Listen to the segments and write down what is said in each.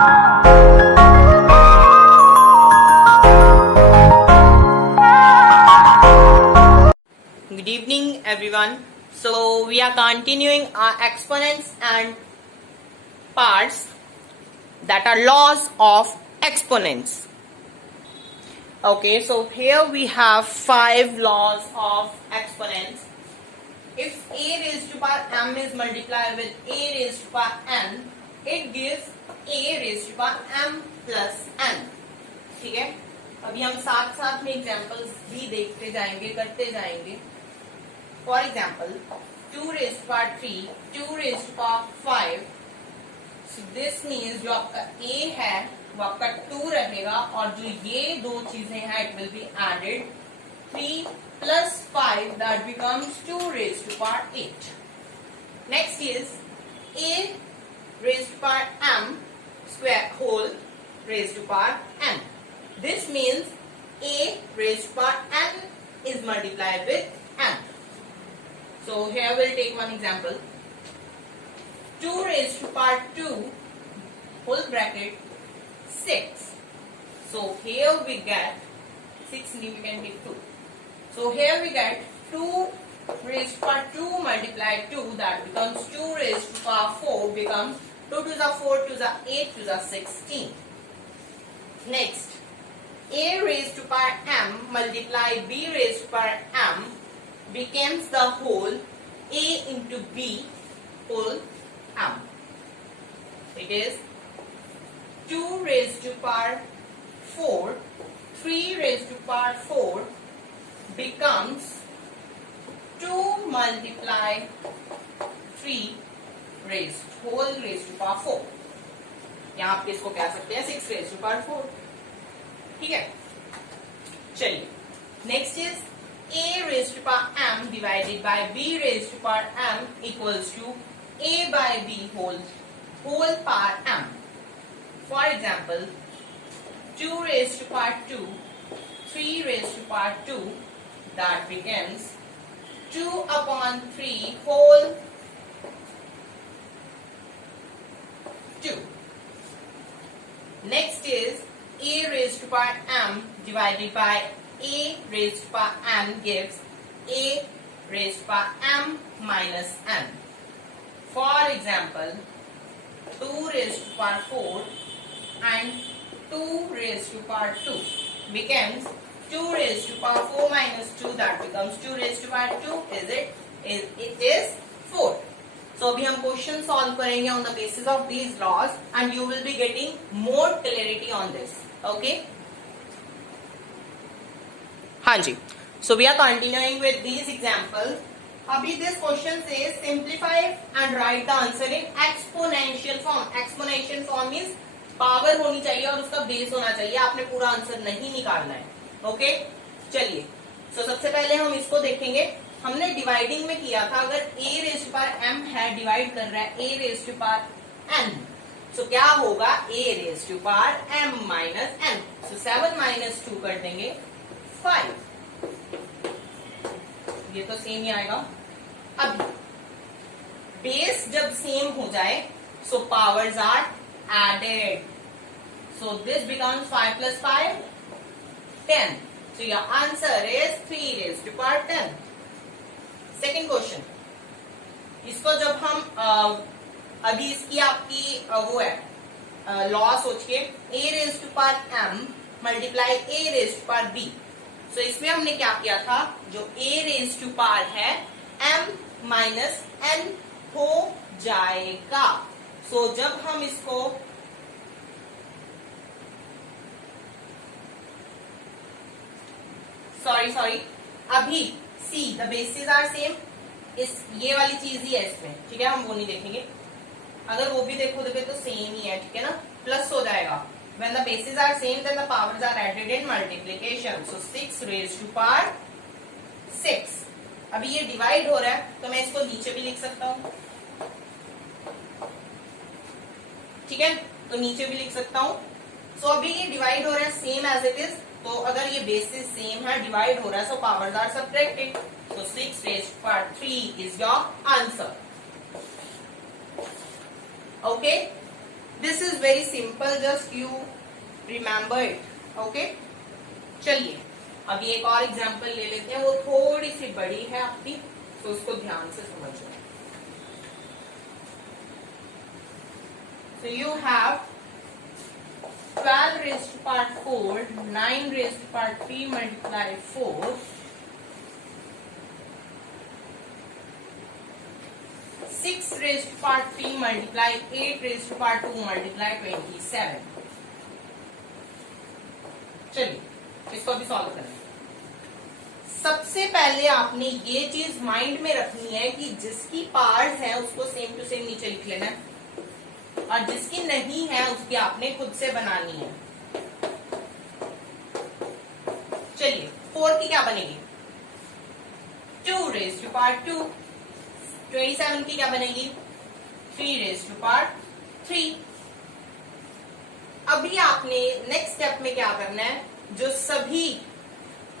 Good evening everyone. So we are continuing our exponents and parts, that are laws of exponents. Okay, so here we have 5 laws of exponents. If a raised to power m is multiplied with a raised to power n, it gives a raised to power m plus n. ठीक है, अभी हम साथ साथ में examples भी देखते जाएंगे, करते जाएंगे. For example 2 raised to power 3, 2 raised to power 5. So this means जो आपका a है वो आपका 2 रहेगा, और जो ये दो चीजें हैं it will be added. 3 plus 5, that becomes 2 raised to power 8. Next is a raised to power m square whole raised to power n. This means a raised to power n is multiplied with n. So here we'll take one example. 2 raised to power 2 whole bracket 6. So here we get 6, we can take 2. So here we get 2 raised to power 2 multiplied 2, that becomes 2 raised to power 4, becomes 2 to the 4 to the 8 to the 16. Next, a raised to power m multiply b raised to power m becomes the whole a into b whole m. It is 2 raised to power 4, 3 raised to power 4 becomes 2 multiply 3 whole raised to power 4. यहाँ आप इसको कह सकते हैं 6 raised to power 4. ठीक है, चलिए. Next is a raised to power m divided by b raised to power m equals to a by b whole power m. For example, 2 raised to power 2, 3 raised to power 2, that becomes 2 upon 3 whole 2. Next is a raised to power m divided by a raised to power m gives a raised to power m minus n. For example, 2 raised to power 4 and 2 raised to power 2 becomes 2 raised to power 4 minus 2, that becomes 2 raised to power 2. It is 4. So अभी हम question solve करेंगे on the basis of these laws and you will be getting more clarity on this. Okay? हाँ जी. So we are continuing with these examples. अभी this question says simplify and write the answer in exponential form. Exponential form means power होनी चाहिए और उसका base होना चाहिए. आपने पूरा आंसर नहीं निकालना है. ओके, चलिए. सो सबसे पहले हम इसको देखेंगे. हमने डिवाइडिंग में किया था. अगर a raise to power m है, डिवाइड कर रहा है a raise to power n, so क्या होगा a raise to power m minus n. So 7 minus 2 कर देंगे 5. ये तो सेम ही आएगा. अब बेस जब सेम हो जाए so powers are added. So this becomes 5 plus 5 10. So your answer is 3 raised to power 10. Second question. इसको जब हम अभी इसकी आपकी वो है लॉ सोच के a raise to power m multiply a raise to power b. So इसमें हमने क्या किया था, जो a रेज टू पावर है m माइनस n हो जाएगा. सो जब हम इसको सॉरी अभी see the basis are same. इस ये वाली चीज ही है इसमें. ठीक है, हम वो नहीं देखेंगे. अगर वो भी देखोगे तो सेम ही है. ठीक है ना, प्लस हो जाएगा. When the basis are same then the powers are added in multiplication. So 6 raise to power 6. अभी ये डिवाइड हो रहा है तो मैं इसको नीचे भी लिख सकता हूं. ठीक है, तो नीचे भी लिख सकता हूं. सो अभी ये डिवाइड हो रहा है सेम एज इट इज. तो अगर ये बेसिस सेम है, डिवाइड हो रहा है, so powers are subtracted. So 6 raise to power 3 is your answer. Okay, this is very simple, just you remember it. Okay, चलिए अभी एक और एग्जांपल ले लेते हैं. वो थोड़ी सी बड़ी है आपकी, तो उसको ध्यान से समझो. So you have 12 raised to power 4, 9 raised to power 3 multiply 4, 6 raised to power 3 multiply 8 raised to power 2 multiply 27. चलिए इसको भी सॉल्व करें. सबसे पहले आपने ये चीज माइंड में रखनी है कि जिसकी पार्ट्स है उसको सेम टू सेम नीचे लिख लेना है, और जिसकी नहीं है उसकी आपने खुद से बनानी है. चलिए 4 की क्या बनेगी? 2 raised to power 2. 27 की क्या बनेगी? 3 raised to power 3. अभी आपने नेक्स्ट स्टेप में क्या करना है, जो सभी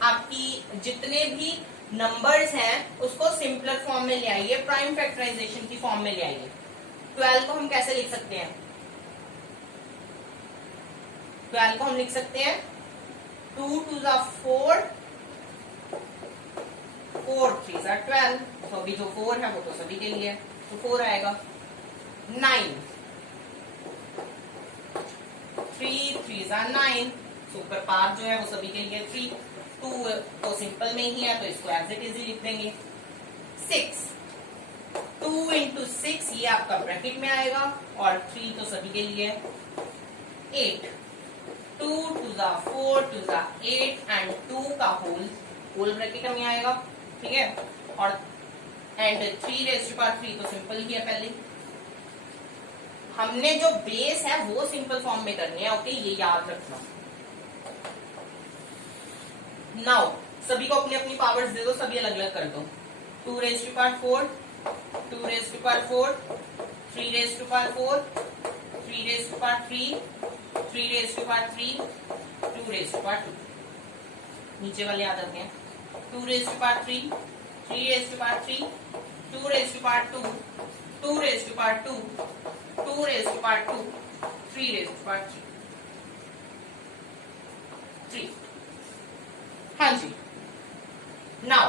आपकी जितने भी नंबर्स हैं उसको सिंपलर फॉर्म में ले आइए, प्राइम फैक्टराइजेशन की फॉर्म में ले आइए. 12 को हम कैसे लिख सकते हैं? 12 को हम लिख सकते हैं 2 2 4, 4 3 12. तो अभी जो 4 है वो तो सभी के लिए है, तो 4 आएगा. 9 3 3 9, सुपर पार्ट जो है वो सभी के लिए 3. 2 तो सिंपल में ही है तो इसको एज इट इज ही लिख देंगे. 6 2 इंटू 6 ये आपका ब्रैकेट में आएगा, और 3 तो सभी के लिए. 8 2 2 4 2 8 एंड 2 का होल ब्रैकेट में आएगा. ठीक है, और एंड 3 रेज़ टू पावर 3 तो सिंपल ही है. पहले हमने जो बेस है वो सिंपल फॉर्म में करनी है. ओके, ये याद रखना. नाउ सभी को अपनी अपनी पावर्स दे दो, सभी अलग अलग कर दो. 2 raise to power 4, 2 raise to power 4, 3 raise to power 4, 3 raise to power 3, 3 raise to power 3, 2 raise to power 2. नीचे वाले याद रखते हैं. 2 raise to power 3, 3 raise to power 3, 2 raise to power 2, 2 raise to power 2, 2 raise to power 2, 3 raise to power 3. हाँ जी. Now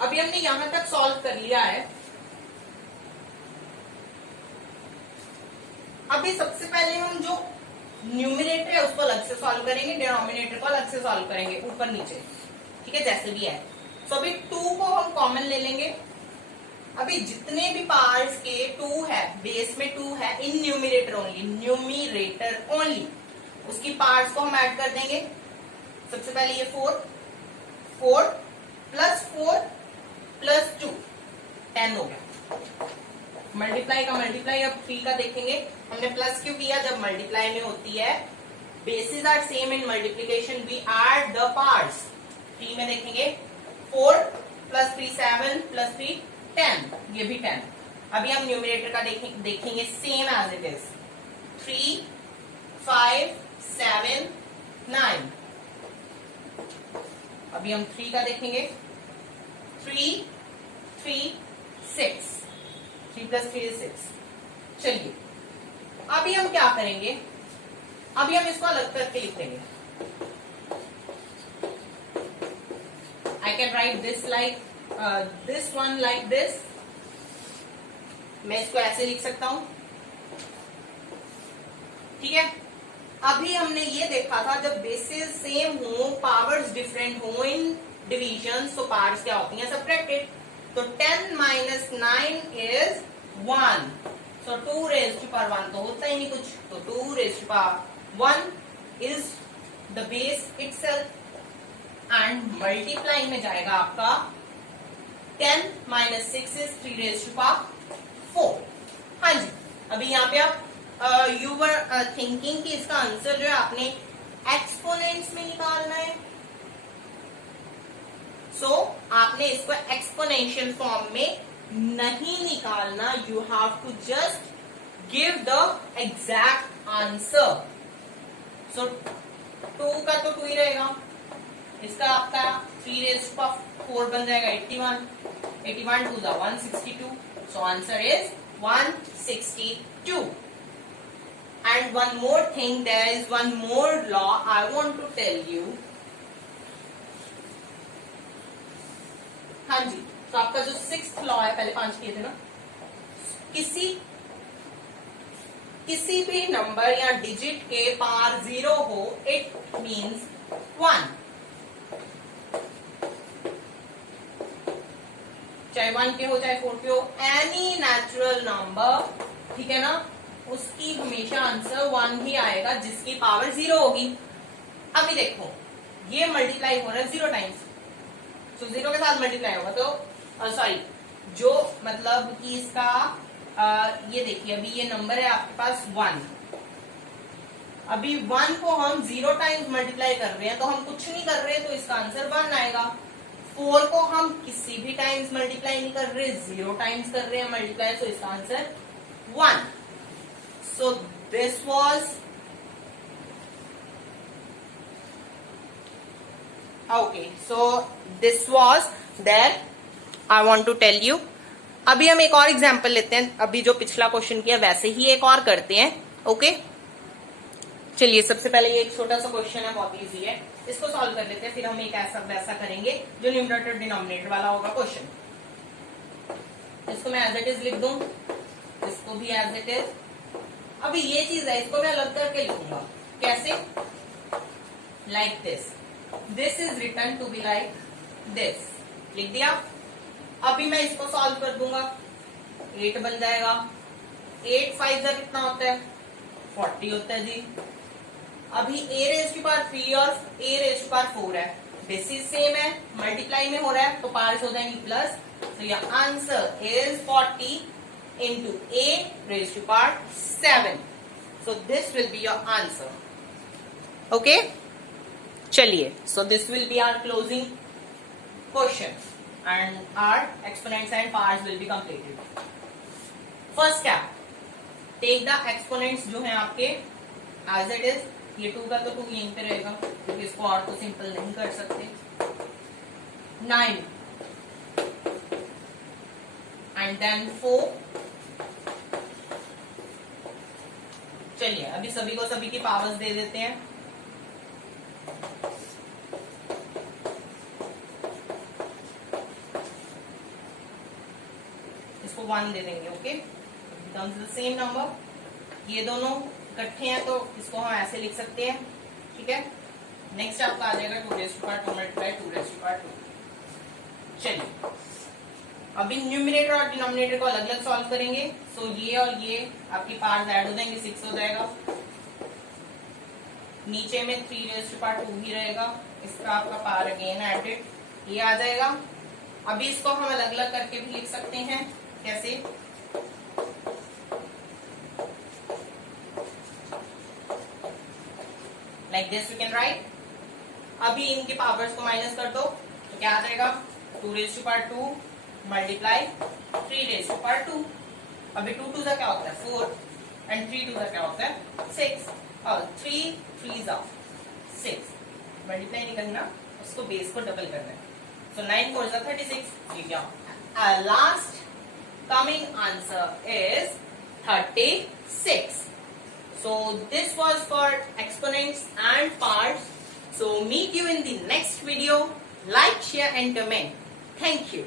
अभी हमने यहां तक सॉल्व कर लिया है. अभी सबसे पहले हम जो न्यूमिनेटर है उसको अलग से सॉल्व करेंगे, डिनोमिनेटर को अलग से सॉल्व करेंगे, ऊपर नीचे. ठीक है, जैसे भी है. तो अभी 2 को हम कॉमन ले लेंगे. अभी जितने भी पार्ट्स के 2 है, बेस में 2 है, इन न्यूमिनेटर ओनली, उसकी पार्ट्स को हम ऐड कर देंगे. सबसे पहले ये 4 प्लस 4 प्लस 2 10 हो गया. मल्टीप्लाई का मल्टीप्लाई अब 3 का देखेंगे. हमने प्लस क्यों किया? जब मल्टीप्लाई में होती है basis are same in multiplication we add the parts. 3 में देखेंगे 4 प्लस 3 7 प्लस 3 10, ये भी 10. अभी हम न्यूमिनेटर का देखेंगे सेम एज इट इज. 3 5 7 9. अभी हम 3 का देखेंगे. 3 3 6, 3 प्लस 3 is 6. चलिए अभी हम क्या करेंगे? अभी हम इसको अलग करके लिख देंगे. I can write this like this one like this. मैं इसको ऐसे लिख सकता हूं. ठीक है, अभी हमने ये देखा था जब बेसिस सेम हो, पावर्स डिफरेंट हो इन डिविजन, तो पावर्स क्या होती हैं? सब्ट्रैक्टेड. तो 10 minus 9 is 1. So 2 raised to power 1 तो होता ही नहीं कुछ. तो 2 raised to power 1 is the base itself. And multiply में जाएगा आपका 10 minus 6 is 3 raised to power 4. हाँ जी. अभी यहाँ पे आप यू वर थिंकिंग कि इसका आंसर जो है आपने एक्सपोनेंट्स में निकालना है. सो आपने इसको एक्सपोनेंशियल फॉर्म में नहीं निकालना. You have to just give the exact answer. So 2 का तो 2 ही रहेगा. इसका आपका 3 raised to 4 बन जाएगा 81. 81 2 162. So answer is 162. And one more thing, there is one more law I want to tell you. हाँ जी, तो आपका जो 6th लॉ है, पहले 5 किए थे ना, किसी भी नंबर या डिजिट के पार 0 हो, इट मीन्स 1. चाहे 1 के हो चाहे 4 के हो, एनी नेचुरल नंबर, ठीक है ना, उसकी हमेशा आंसर 1 ही आएगा जिसकी पावर 0 होगी. अभी देखो, ये मल्टीप्लाई हो रहा है 0 टाइम्स, तो 0 के साथ मल्टीप्लाई होगा, तो सॉरी, जो मतलब कि इसका ये देखिए, अभी ये नंबर है आपके पास 1. अभी 1 को हम 0 टाइम्स मल्टीप्लाई कर रहे हैं, तो हम कुछ नहीं कर रहे, तो इसका आंसर 1 आएगा. 4 को हम किसी भी टाइम्स मल्टीप्लाई नहीं कर रहे, 0 टाइम्स कर रहे हैं मल्टीप्लाई, तो इसका answer 1. So this was okay. So this was that I want to tell you. अभी हम एक और एग्जाम्पल लेते हैं. अभी जो पिछला क्वेश्चन किया वैसे ही एक और करते हैं. ओके, चलिए सबसे पहले ये एक छोटा सा क्वेश्चन है, बहुत इजी है, इसको सॉल्व कर लेते हैं. फिर हम एक ऐसा वैसा करेंगे जो न्यूमरेटर डिनोमिनेटर वाला होगा क्वेश्चन. इसको मैं एज इट इज लिख दूं, इसको भी एज इट इज. अभी ये चीज है, इसको मैं अलग करके लिखूंगा. कैसे? Like this. This is written to be like this. लिख दिया. अभी मैं इसको सॉल्व कर दूंगा. 8 बन जाएगा. 8 5 जा कितना होता है? 40 होता है जी. अभी a रेज़ टू पावर 3 और a रेज़ टू पावर 4 है. दिस इज सेम है, मल्टीप्लाई में हो रहा है, तो पावर्स हो जाएंगी प्लस. तो your answer is 40 into a raised to power 7. So this will be your answer. Okay? चलिए, so this will be our closing question and our exponents and powers will be completed. First step, take the exponents जो हैं आपके as it is. ये 2 का तो 2 यहीं पे रहेगा, क्योंकि इसको और तो सिंपल नहीं कर सकते. 9 and then 4. चलिए अभी सभी को सभी की पावर्स दे देते हैं. इसको 1 दे देंगे. Okay, becomes the same number. ये दोनों इकट्ठे हैं तो इसको हम ऐसे लिख सकते हैं. ठीक है, नेक्स्ट आपका आ जाएगा 2 raise to power 2 multiply 2 raise to power 2. चलिए अभी न्यूमरेटर और डिनोमिनेटर को अलग अलग सॉल्व करेंगे. सो ये और ये आपकी पावर्स ऐड हो जाएंगे, 6 हो जाएगा. नीचे में 3 रेज़ टू पावर 2 ही रहेगा, इसका आपका पावर अगेन एडेड, ये आ जाएगा. अभी इसको हम अलग अलग करके भी लिख सकते हैं. कैसे? Like this we can write. अभी इनके पावर्स को माइनस कर दो तो क्या आ जाएगा? 2 raise to power 2 multiply 3 raise to power 2. अभी 2 2 का क्या होता है? 4 एंड 3 2 का क्या होता है? 6. और 3 3 6. मल्टीप्लाई नहीं करना, उसको बेस को डबल करना है. सो 9 4 36. Last coming answer is 36. So this was for exponents and parts. So meet you in the next video. Like, share and comment. Thank you.